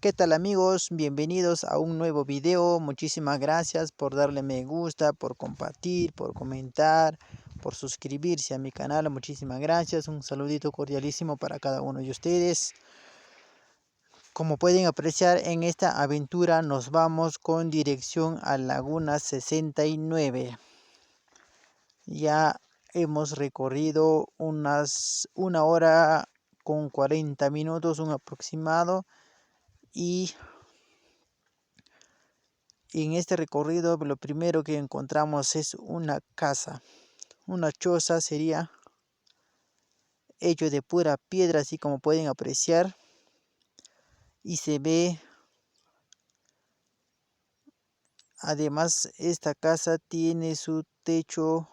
¿Qué tal amigos? Bienvenidos a un nuevo video. Muchísimas gracias por darle me gusta, por compartir, por comentar, por suscribirse a mi canal. Muchísimas gracias. Un saludito cordialísimo para cada uno de ustedes. Como pueden apreciar, en esta aventura nos vamos con dirección a Laguna 69. Ya hemos recorrido una hora con 40 minutos, un aproximado. Y en este recorrido lo primero que encontramos es una casa. Una choza sería hecho de pura piedra, así como pueden apreciar. Y se ve, además, esta casa tiene su techo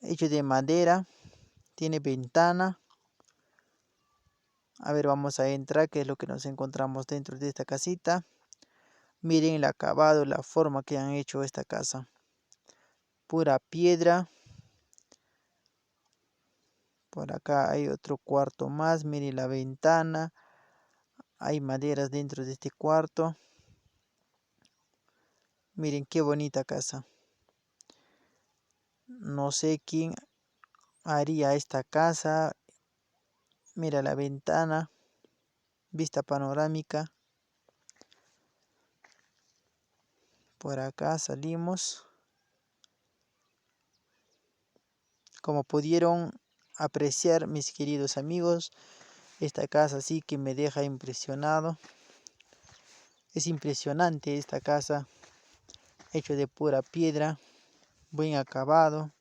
hecho de madera. Tiene ventana. A ver, vamos a entrar, qué es lo que nos encontramos dentro de esta casita. Miren el acabado, la forma que han hecho esta casa. Pura piedra. Por acá hay otro cuarto más. Miren la ventana. Hay maderas dentro de este cuarto. Miren qué bonita casa. No sé quién haría esta casa. Mira la ventana. Vista panorámica. Por acá salimos. Como pudieron apreciar mis queridos amigos, esta casa sí que me deja impresionado. Es impresionante esta casa. Hecho de pura piedra. Buen acabado.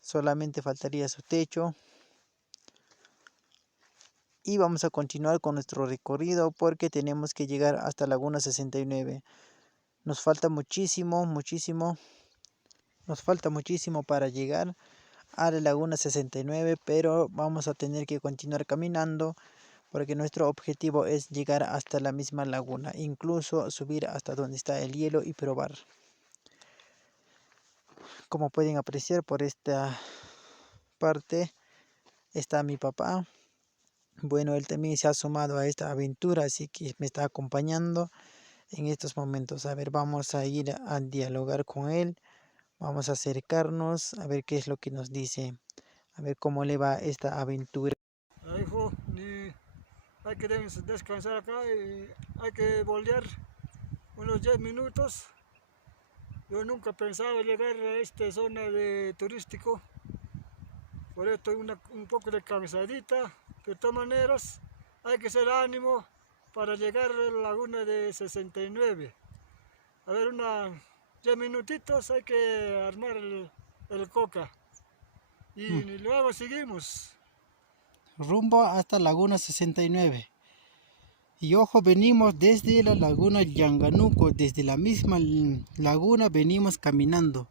Solamente faltaría su techo. Y vamos a continuar con nuestro recorrido porque tenemos que llegar hasta Laguna 69. Nos falta muchísimo para llegar a la Laguna 69, pero vamos a tener que continuar caminando porque nuestro objetivo es llegar hasta la misma laguna, incluso subir hasta donde está el hielo y probar. Como pueden apreciar, por esta parte está mi papá. Bueno, él también se ha sumado a esta aventura, así que me está acompañando en estos momentos. A ver, vamos a ir a dialogar con él. Vamos a acercarnos a ver qué es lo que nos dice. A ver cómo le va esta aventura. Hijo, hay que descansar acá y hay que volver unos 10 minutos. Yo nunca pensaba llegar a esta zona de turístico. Por eso estoy un poco de cansadita. De todas maneras, hay que hacer ánimo para llegar a la laguna de 69. A ver, unos 10 minutitos hay que armar el coca. Y luego seguimos. Rumbo hasta Laguna 69. Y ojo, venimos desde la laguna Yanganuco, desde la misma laguna venimos caminando,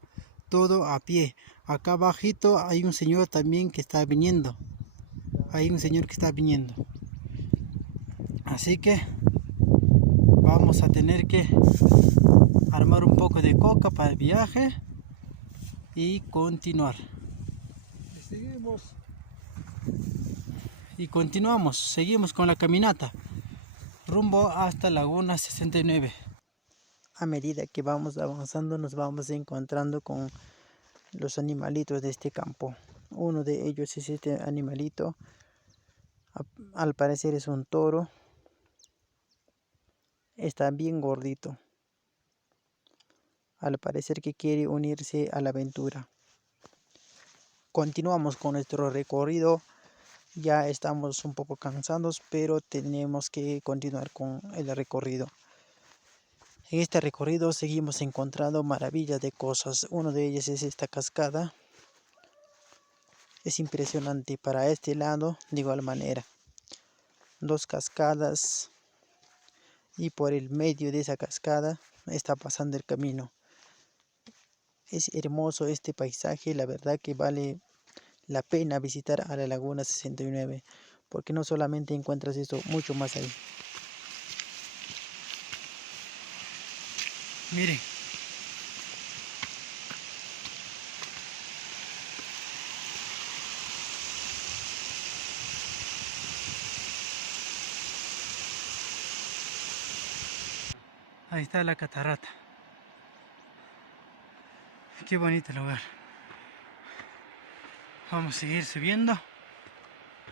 todo a pie. Acá abajito hay un señor también que está viniendo. Así que vamos a tener que armar un poco de coca para el viaje y continuar. Seguimos con la caminata rumbo hasta Laguna 69. A medida que vamos avanzando nos vamos encontrando con los animalitos de este campo. Uno de ellos es este animalito. Al parecer es un toro. Está bien gordito. Al parecer que quiere unirse a la aventura. Continuamos con nuestro recorrido. Ya estamos un poco cansados, pero tenemos que continuar con el recorrido. En este recorrido seguimos encontrando maravillas de cosas. Uno de ellas es esta cascada. Es impresionante. Para este lado, de igual manera. Dos cascadas. Y por el medio de esa cascada está pasando el camino. Es hermoso este paisaje. La verdad que vale la pena visitar a la Laguna 69. Porque no solamente encuentras esto, mucho más ahí. Miren. Ahí está la catarata. Qué bonito lugar. Vamos a seguir subiendo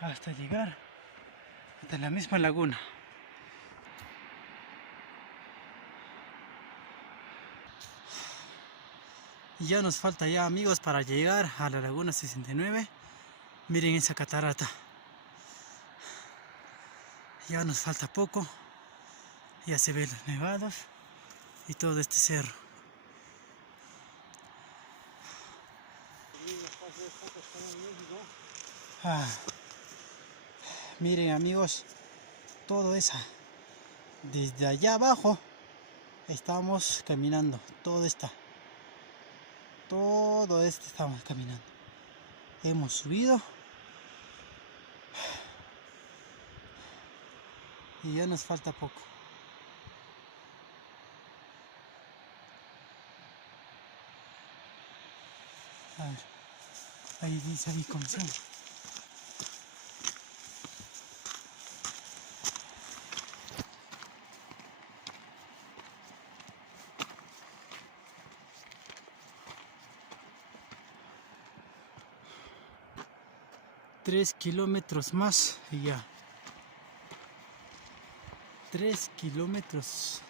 hasta llegar hasta la misma laguna. Y ya nos falta ya, amigos, para llegar a la laguna 69. Miren esa catarata. Ya nos falta poco. Ya se ven los nevados y todo este cerro. Ah, miren, amigos, todo eso. Desde allá abajo estamos caminando. Todo esto estamos caminando. Hemos subido y ya nos falta poco. A ver, ahí dice mi comisión. Tres kilómetros más y ya. 3 kilómetros.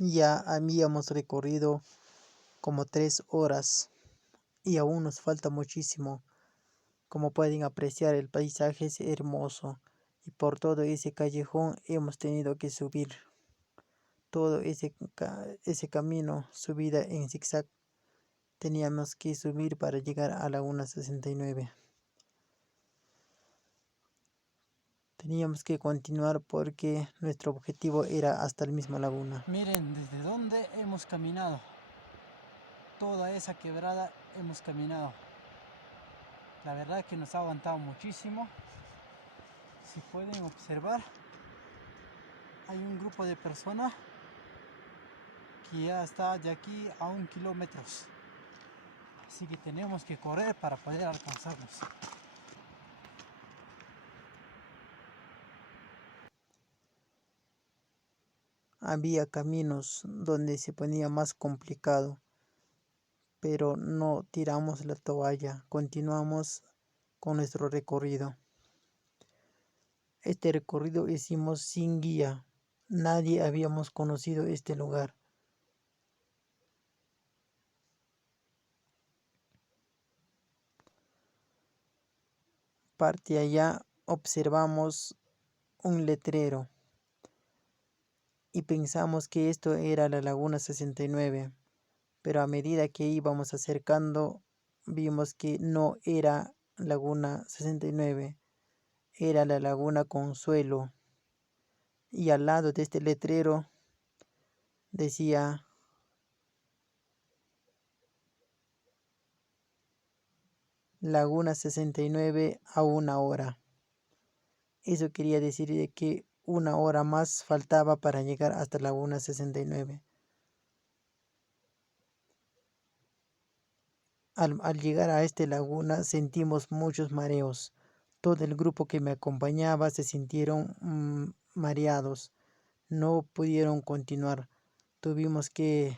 Ya habíamos recorrido como 3 horas y aún nos falta muchísimo. Como pueden apreciar, el paisaje es hermoso y por todo ese callejón hemos tenido que subir. Todo ese camino, subida en zigzag, teníamos que subir para llegar a Laguna 69. Teníamos que continuar porque nuestro objetivo era hasta el mismo laguna. Miren desde dónde hemos caminado. Toda esa quebrada hemos caminado. La verdad que nos ha aguantado muchísimo. Si pueden observar, hay un grupo de personas que ya está de aquí a 1 kilómetro. Así que tenemos que correr para poder alcanzarlos. Había caminos donde se ponía más complicado, pero no tiramos la toalla, continuamos con nuestro recorrido. Este recorrido hicimos sin guía, nadie habíamos conocido este lugar. Parte allá observamos un letrero y pensamos que esto era la Laguna 69, pero a medida que íbamos acercando vimos que no era Laguna 69, era la Laguna Consuelo, y al lado de este letrero decía Laguna 69 a 1 hora. Eso quería decir de que 1 hora más faltaba para llegar hasta Laguna 69. Al llegar a esta laguna sentimos muchos mareos. Todo el grupo que me acompañaba se sintieron mareados. No pudieron continuar. Tuvimos que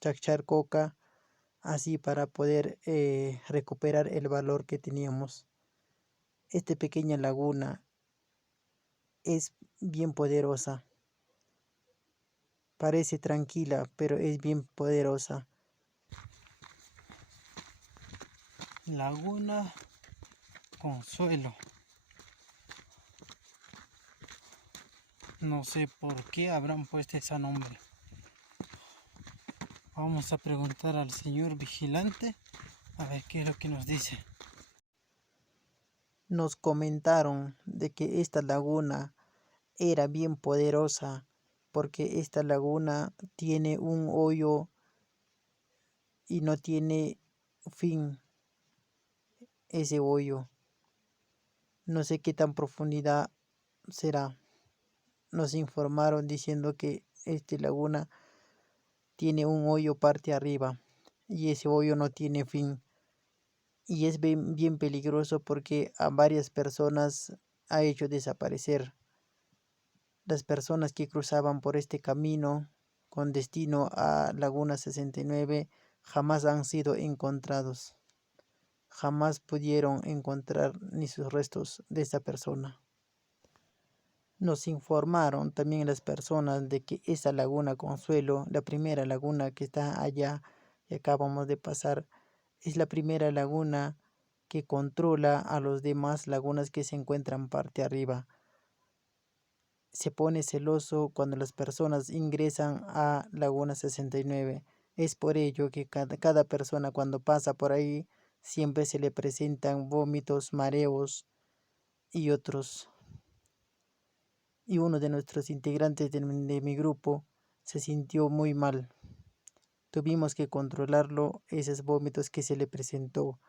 chachar coca así para poder recuperar el valor que teníamos. Esta pequeña laguna es bien poderosa. Parece tranquila, pero es bien poderosa. Laguna Consuelo. No sé por qué habrán puesto ese nombre. Vamos a preguntar al señor vigilante a ver qué es lo que nos dice. Nos comentaron de que esta laguna era bien poderosa porque esta laguna tiene un hoyo y no tiene fin ese hoyo. No sé qué tan profundidad será. Nos informaron diciendo que esta laguna tiene un hoyo parte arriba. y ese hoyo no tiene fin. Y es bien peligroso porque a varias personas ha hecho desaparecer. Las personas que cruzaban por este camino con destino a Laguna 69 jamás han sido encontrados. Jamás pudieron encontrar ni sus restos de esa persona. Nos informaron también las personas de que esa laguna Consuelo, la primera laguna que está allá y acabamos de pasar, es la primera laguna que controla a los demás lagunas que se encuentran parte arriba. Se pone celoso cuando las personas ingresan a Laguna 69. Es por ello que cada persona cuando pasa por ahí siempre se le presentan vómitos, mareos y otros. Y uno de nuestros integrantes de mi grupo se sintió muy mal. Tuvimos que controlarlo, esos vómitos que se le presentó.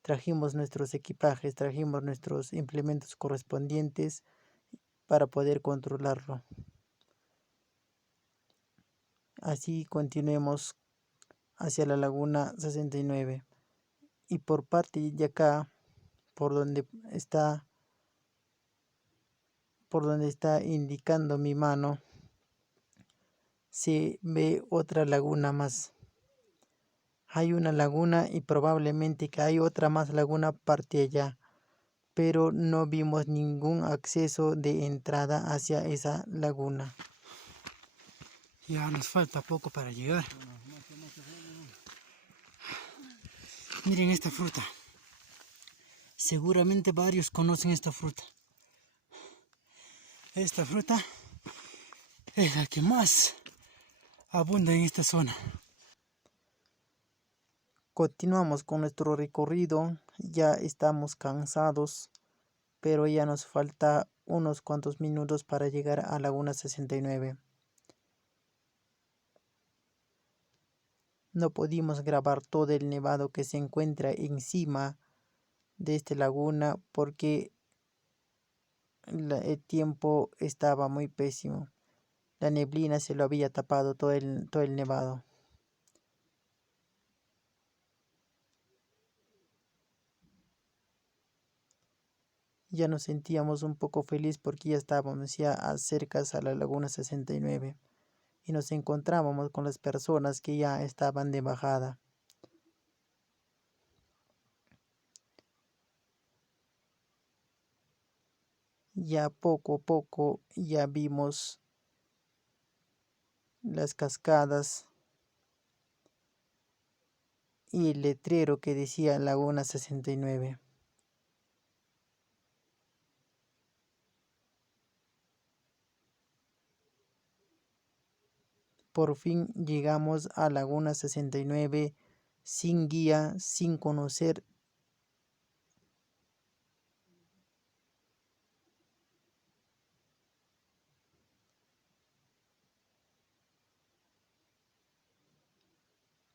Trajimos nuestros equipajes, trajimos nuestros implementos correspondientes para poder controlarlo. Así continuemos hacia la Laguna 69. Y por parte de acá, por donde está indicando mi mano, se ve otra laguna más. Hay una laguna y probablemente que hay otra más laguna parte allá, pero no vimos ningún acceso de entrada hacia esa laguna. Ya nos falta poco para llegar. Miren esta fruta. Seguramente varios conocen esta fruta. Esta fruta es la que más abunda en esta zona. Continuamos con nuestro recorrido, ya estamos cansados, pero ya nos falta unos cuantos minutos para llegar a Laguna 69. No pudimos grabar todo el nevado que se encuentra encima de esta laguna porque el tiempo estaba muy pésimo. La neblina se lo había tapado todo el nevado. Ya nos sentíamos un poco feliz porque ya estábamos ya cerca a la Laguna 69 y nos encontrábamos con las personas que ya estaban de bajada. Ya poco a poco ya vimos las cascadas y el letrero que decía Laguna 69. Por fin llegamos a Laguna 69 sin guía, sin conocer.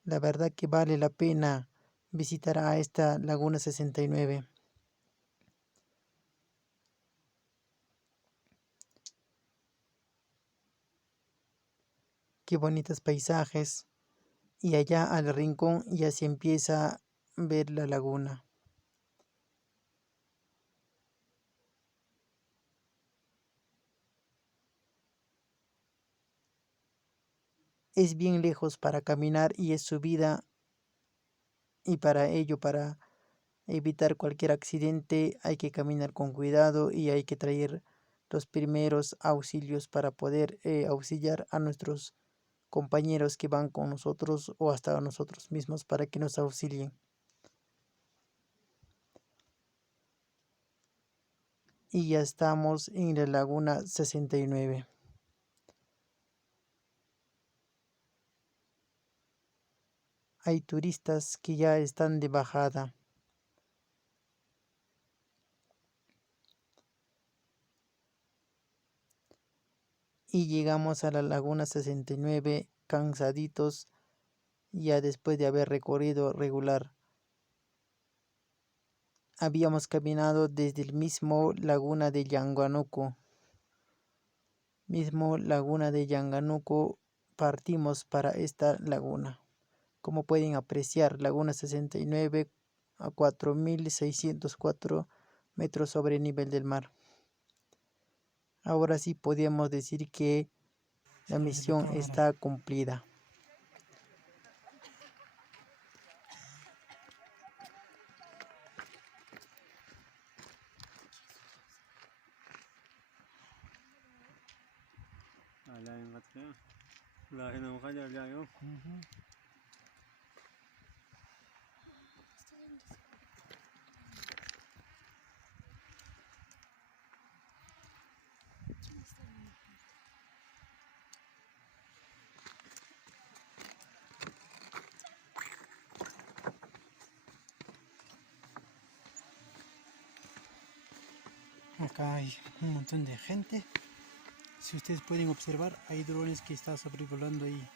La verdad que vale la pena visitar a esta Laguna 69. Qué bonitos paisajes. Y allá al rincón ya se empieza a ver la laguna. Es bien lejos para caminar y es subida, y para ello, para evitar cualquier accidente, hay que caminar con cuidado y hay que traer los primeros auxilios para poder auxiliar a nuestros compañeros que van con nosotros o hasta a nosotros mismos para que nos auxilien. Y ya estamos en la Laguna 69. Hay turistas que ya están de bajada. Y llegamos a la Laguna 69 cansaditos ya después de haber recorrido regular. Habíamos caminado desde el mismo Laguna de Yanganuco. Partimos para esta laguna. Como pueden apreciar, Laguna 69 a 4.604 metros sobre el nivel del mar. Ahora sí podemos decir que la misión está cumplida. Acá hay un montón de gente. Si ustedes pueden observar, hay drones que están sobrevolando ahí.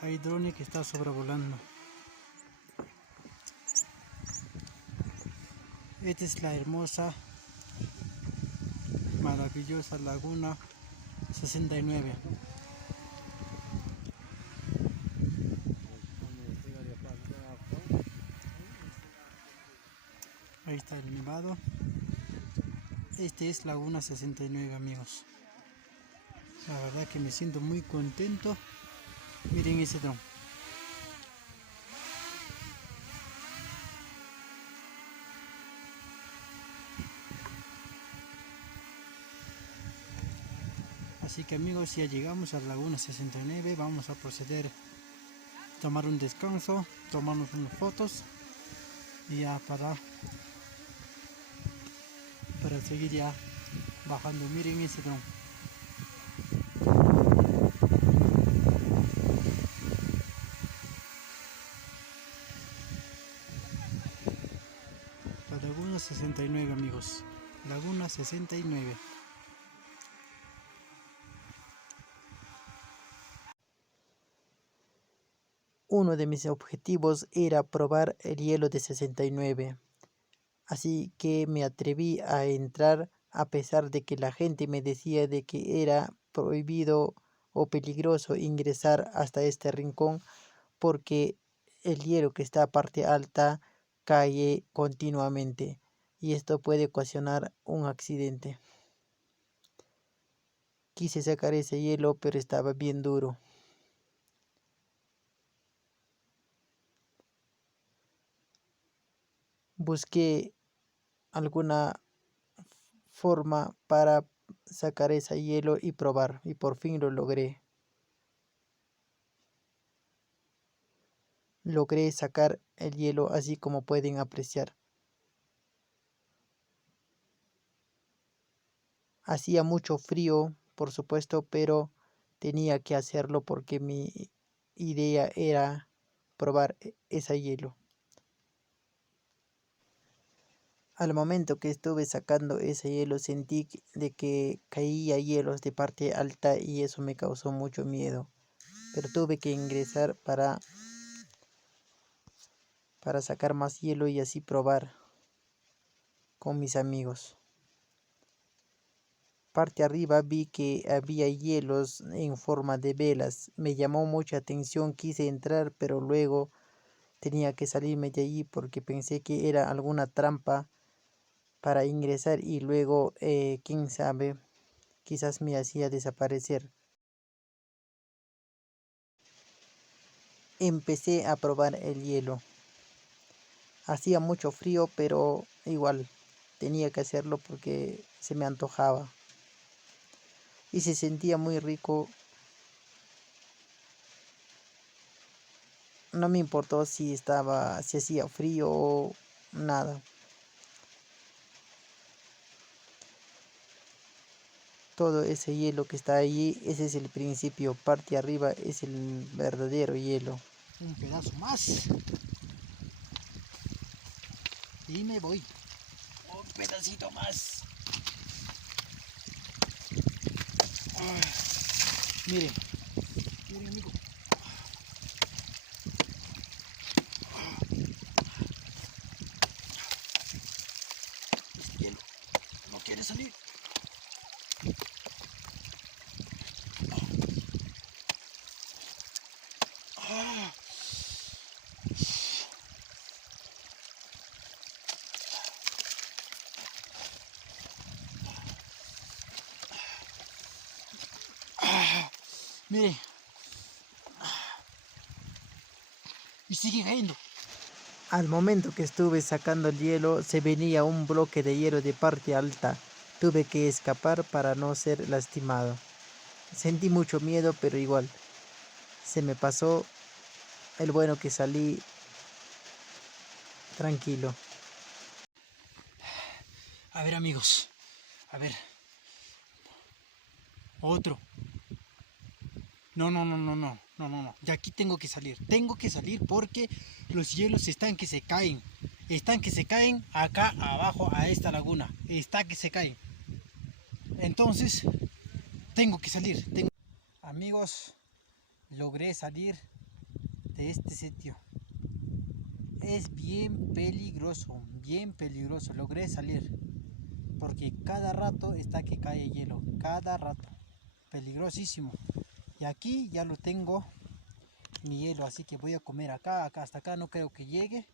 Hay drones que están sobrevolando. Esta es la hermosa, maravillosa Laguna 69. Ahí está el nevado. Este es Laguna 69, amigos. La verdad que me siento muy contento. Miren ese dron. Así que amigos, ya llegamos a Laguna 69, vamos a proceder a tomar un descanso, tomarnos unas fotos y ya para seguir ya bajando. Miren ese dron. La Laguna 69, amigos. Laguna 69. Uno de mis objetivos era probar el hielo de 69. Así que me atreví a entrar a pesar de que la gente me decía de que era prohibido o peligroso ingresar hasta este rincón porque el hielo que está a parte alta cae continuamente y esto puede ocasionar un accidente. Quise sacar ese hielo pero estaba bien duro. Busqué alguna forma para sacar ese hielo y probar y por fin lo logré. Logré sacar el hielo así como pueden apreciar. Hacía mucho frío, por supuesto, pero tenía que hacerlo porque mi idea era probar ese hielo. Al momento que estuve sacando ese hielo sentí de que caía hielos de parte alta y eso me causó mucho miedo. Pero tuve que ingresar para sacar más hielo y así probar con mis amigos. Parte arriba vi que había hielos en forma de velas. Me llamó mucha atención, quise entrar, pero luego tenía que salirme de allí porque pensé que era alguna trampa para ingresar y luego, quién sabe, quizás me hacía desaparecer. Empecé a probar el hielo. Hacía mucho frío, pero igual tenía que hacerlo porque se me antojaba. Y se sentía muy rico. No me importó si hacía frío o nada. Todo ese hielo que está allí, ese es el principio. Parte arriba es el verdadero hielo. Un pedazo más. Y me voy. Un pedacito más. Miren, miren amigo. Mire. Y sigue cayendo. Al momento que estuve sacando el hielo, se venía un bloque de hielo de parte alta. Tuve que escapar para no ser lastimado. Sentí mucho miedo, pero igual se me pasó. El bueno que salí tranquilo. A ver, amigos. A ver. Otro. No. De aquí tengo que salir. Tengo que salir porque los hielos están que se caen. Están que se caen acá abajo a esta laguna. Está que se caen. Entonces, tengo que salir. Amigos, logré salir de este sitio. Es bien peligroso. Logré salir. Porque cada rato está que cae hielo. Cada rato. Peligrosísimo. Y aquí ya lo tengo mi hielo, así que voy a comer acá, hasta acá no creo que llegue.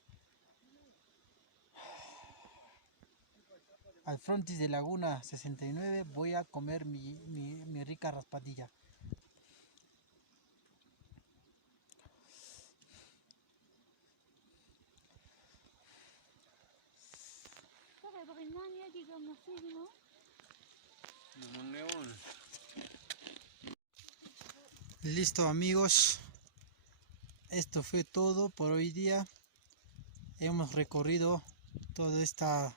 Al frontis de Laguna 69 voy a comer mi rica raspadilla. Listo, amigos, esto fue todo por hoy día. Hemos recorrido toda esta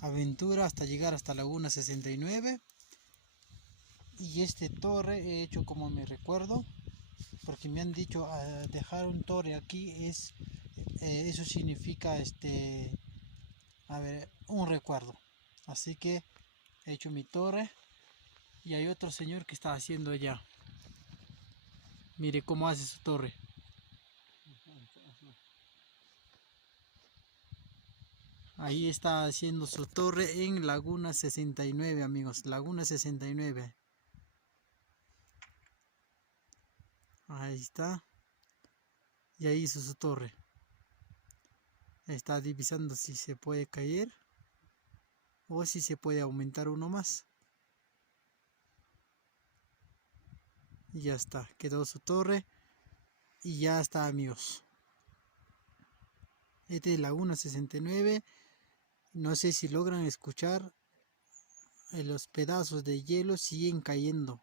aventura hasta llegar hasta Laguna 69. Y este torre he hecho como me recuerdo, porque me han dicho dejar un torre aquí eso significa un recuerdo. Así que he hecho mi torre y hay otro señor que está haciendo allá. Mire cómo hace su torre. Ahí está haciendo su torre en Laguna 69, amigos. Laguna 69. Ahí está. Y ahí hizo su torre. Está divisando si se puede caer o si se puede aumentar uno más. Y ya está. Quedó su torre. Y ya está, amigos. Este es Laguna 69. No sé si logran escuchar. Los pedazos de hielo siguen cayendo.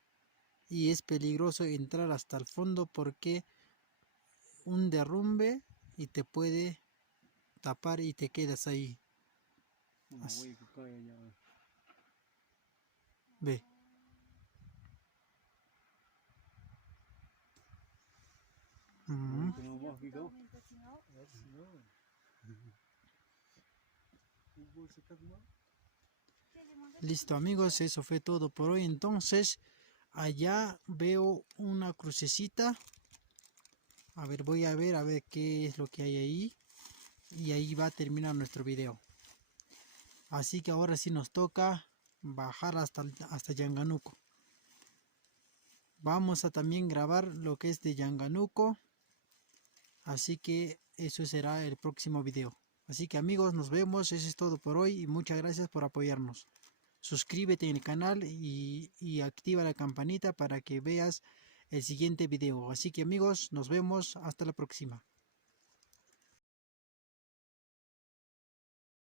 Y es peligroso entrar hasta el fondo porque un derrumbe y te puede tapar y te quedas ahí. Así. Ve. Listo, amigos, eso fue todo por hoy. Entonces, allá veo una crucecita. A ver, voy a ver qué es lo que hay ahí. Y ahí va a terminar nuestro video. Así que ahora sí nos toca bajar hasta Yanganuco. Vamos a también grabar lo que es de Yanganuco. Así que eso será el próximo video. Así que, amigos, nos vemos. Eso es todo por hoy y muchas gracias por apoyarnos. Suscríbete en el canal y activa la campanita para que veas el siguiente video. Así que, amigos, nos vemos hasta la próxima.